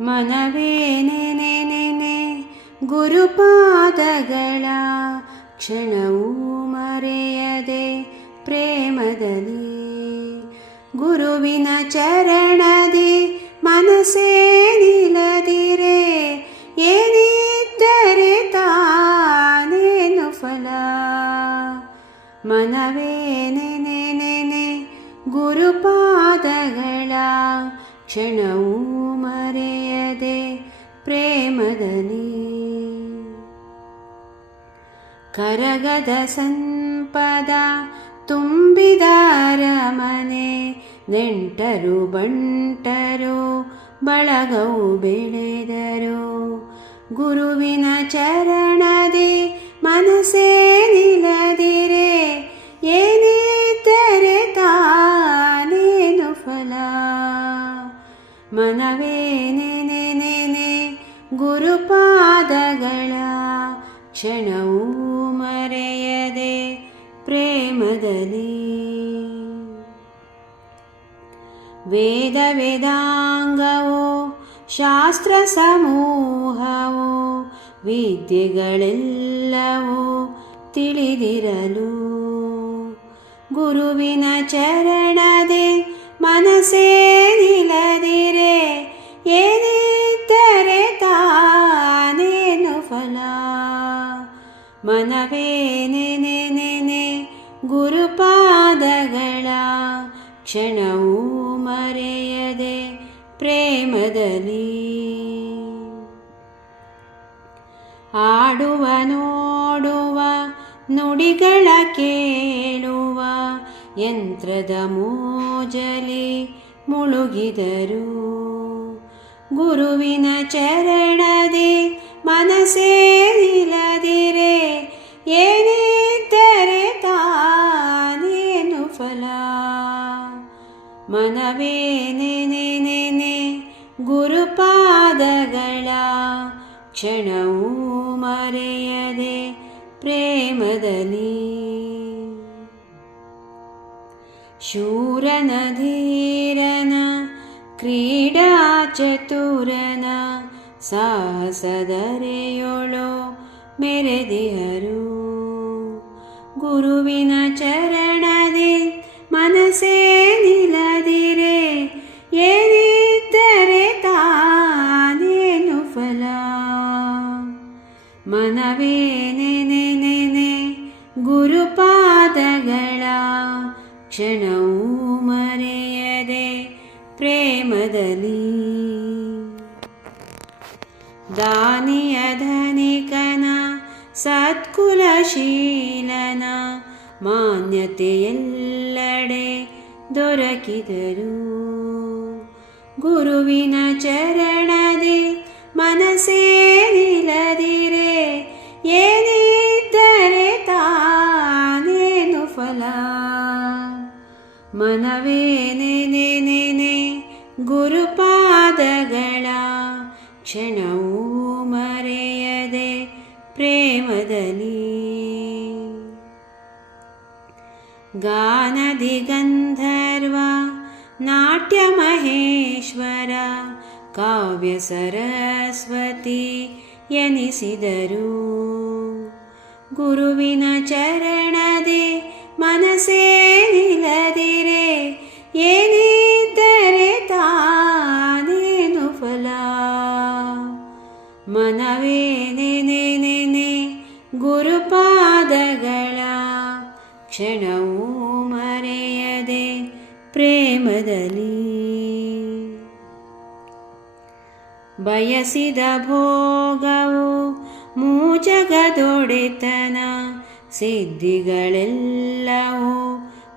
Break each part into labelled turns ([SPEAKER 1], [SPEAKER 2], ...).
[SPEAKER 1] ಮನವೇ ನೆನೆ ನೆನೆ ಗುರುಪಾದಗಳ ಕ್ಷಣವೂ ಮರೆಯದೆ ಪ್ರೇಮದಲ್ಲಿ ಗುರುವಿನ ಚರಣದಿ ಕರಗದ ಸಂಪದ ತುಂಬಿದಾರ ಮನೆ, ನೆಂಟರು ಬಂಟರು, ಬಳಗವು ಬೆಳೆದರು. ಗುರುವಿನ ಚರಣದಿ ಮನಸ್ಸೇ ನಿಲ್ಲದಿರೆ, ಏನಿದ್ದರೆ ತಾನೇನು ಫಲ? ಮನವೇ ನೆನೆ ಗುರುಪಾದಗಳ ಪ್ರೇಮದಲ್ಲಿ ವೇದ ವೇದಾಂಗವೋ ಶಾಸ್ತ್ರ ಸಮೂಹವೋ ವಿದ್ಯೆಗಳೆಲ್ಲವೂ ತಿಳಿದಿರಲು ಗುರುವಿನ ಚರಣದೆ ಮನಸ್ಸೇ ನಿಲ್ಲದಿರೆ ಏನಿದ್ದರೆ ತಾನೇನು ಫಲ ಮನವೇ ನೆನೆ ನೆನೆ ಗುರುಪಾದಗಳ ಕ್ಷಣವೂ ಮರೆಯದೆ ಪ್ರೇಮದಲ್ಲಿ. ಆಡುವ ನೋಡುವ ನುಡಿಗಳ ಕೇಳುವ ಯಂತ್ರದ ಮೋಜಲಿ ಮುಳುಗಿದರು. ಗುರುವಿನ ಚರಣದೆ ಮನಸ್ಸೇ ಮರೆಯದೆ ಪ್ರೇಮದಲ್ಲಿ ಶೂರನ ಧೀರನ ಕ್ರೀಡಾ ಚತುರನ ಸಾಹಸದರೆಯೊಳು ಮೆರೆದಿಹರು ಗುರುವಿನ ಚರಣದಿ ಕ್ಷಣವೂ ಮರೆಯದೆ ಪ್ರೇಮದಲ್ಲಿ. ದಾನಿಯ ಧನಿಕನ ಸತ್ಕುಲಶೀಲನ ಮಾನ್ಯತೆಯೆಲ್ಲಡೆ ದೊರಕಿದರು. ಗುರುವಿನ ಚರಣದಿ ಮನಸ್ಸೇ ನಿಲ್ಲದಿರೆ ಏನಿದ್ದರೆ ಮನವೇ ನೆನೆ ನೆನೆ ಗುರುಪಾದಗಳ ಕ್ಷಣವೂ ಮರೆಯದೆ ಪ್ರೇಮದಲ್ಲಿ ಗಾನದಿ ಗಂಧರ್ವ ನಾಟ್ಯ ಮಹೇಶ್ವರ ಕಾವ್ಯ ಸರಸ್ವತಿ ಎನಿಸಿದರು ಗುರುವಿನ ಚರಣದಿ ಮನಸ್ಸೇ ಪ್ರೇಮದಲ್ಲಿ ಬಯಸಿದ ಭೋಗವು ಮೂಜಗದೊಡೆತನ ಸಿದ್ಧಿಗಳೆಲ್ಲವೂ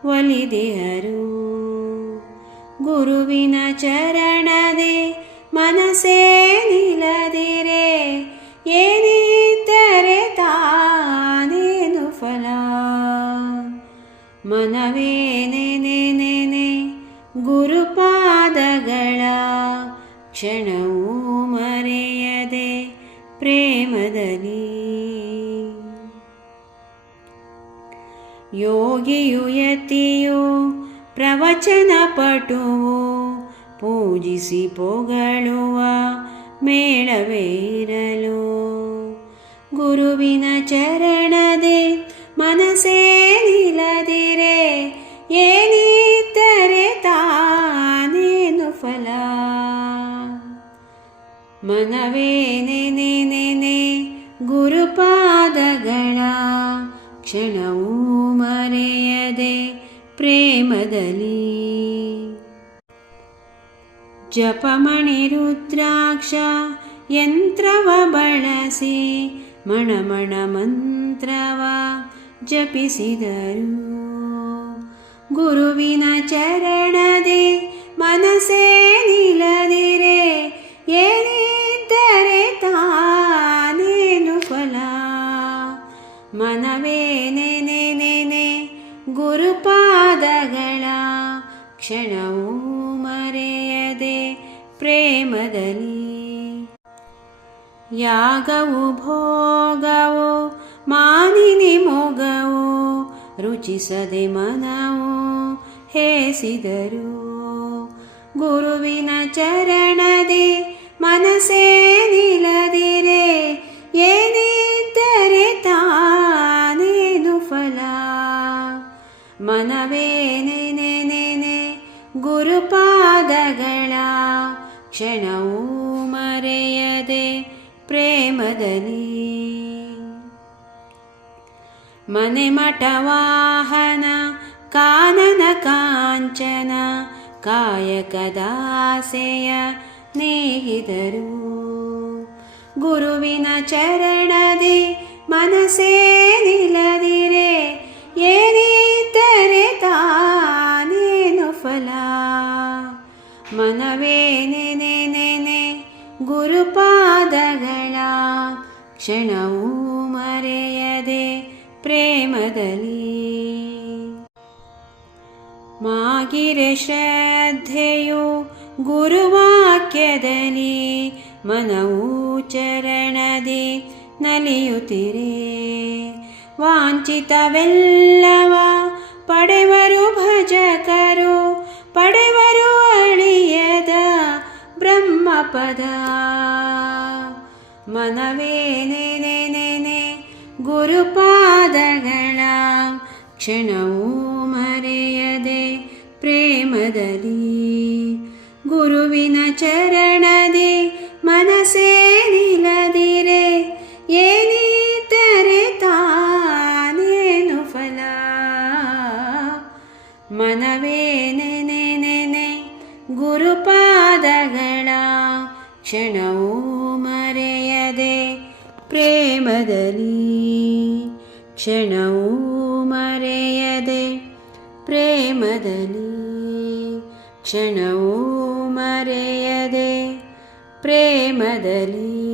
[SPEAKER 1] ಒಲಿದೆಯರು ಗುರುವಿನ ಚರಣದೆ ಮನಸೇ ನಿಲ್ಲದಿರೆ ಏನಿದ್ದರೆ ಗುರುಪಾದಗಳ ಕ್ಷಣವೂ ಮರೆಯದೆ ಪ್ರೇಮದಲ್ಲಿ ಯೋಗಿಯು ಯತಿಯು ಪ್ರವಚನ ಪಟುವು ಪೂಜಿಸಿ ಪೊಗಳುವ ಮೇಳವೇರಲು ಗುರುವಿನ ಚರಣದೆ ಮನಸೇ ನಿಲ್ಲದಿರೆ ಏನಿದ್ದರೆ ಮನವೇ ಗುರುಪಾದಗಳ, ಕ್ಷಣವೂ ಮರೆಯದೆ ಪ್ರೇಮದಲ್ಲಿ. ಜಪಮಣಿ ರುದ್ರಾಕ್ಷ ಯಂತ್ರವ ಬಳಸಿ, ಮಣಮಣ ಮಂತ್ರವ ಜಪಿಸಿದರು. ಗುರುವಿನ ಚರಣದೆ ಮನಸೇ ನಿಲ್ಲದಿರೆ ಪ್ರೇಮದಲ್ಲಿ ಯಾಗವು ಭೋಗವು ಮಾನಿನಿ ಮೊಗವು ರುಚಿಸದೆ ಮನವು ಹೇಸಿದರು ಗುರುವಿನ ಚರಣದೆ ಪ್ರೇಮದಲ್ಲಿ ಮನೆ ಮಠವಾಹನ ಕಾನನ ಕಾಂಚನ ಕಾಯಕದಾಸೆಯ ನೇಹಿದರು ಗುರುವಿನ ಚರಣದಿ ಮನಸೇ ನಿಲ್ಲದಿರೆ ಕ್ಷಣವೂ ಮರೆಯದೆ ಪ್ರೇಮದಲ್ಲಿ ಮಾಗಿರೆ ಶ್ರದ್ಧೆಯು ಗುರುವಾಕ್ಯದಲ್ಲಿ ಮನವು ಚರಣದಿ ನಲಿಯುತ್ತಿರೆ ವಾಂಚಿತವೆಲ್ಲವ ಪಡೆವರು ಭಜಕರು ಪಡೆವರು ಅಳಿಯದ ಬ್ರಹ್ಮಪದ ಮನವೇ ನೆನೆ ನೆನೆ ಗುರುಪಾದಗಳ ಕ್ಷಣವೂ ಮರೆಯದೆ ಪ್ರೇಮದಲ್ಲಿ ಗುರುವಿನ ಚರಣದಿ ಕ್ಷಣವೂ ಮರೆಯದೆ ಪ್ರೇಮದಲ್ಲಿ ಕ್ಷಣವೂ ಮರೆಯದೆ ಪ್ರೇಮದಲ್ಲಿ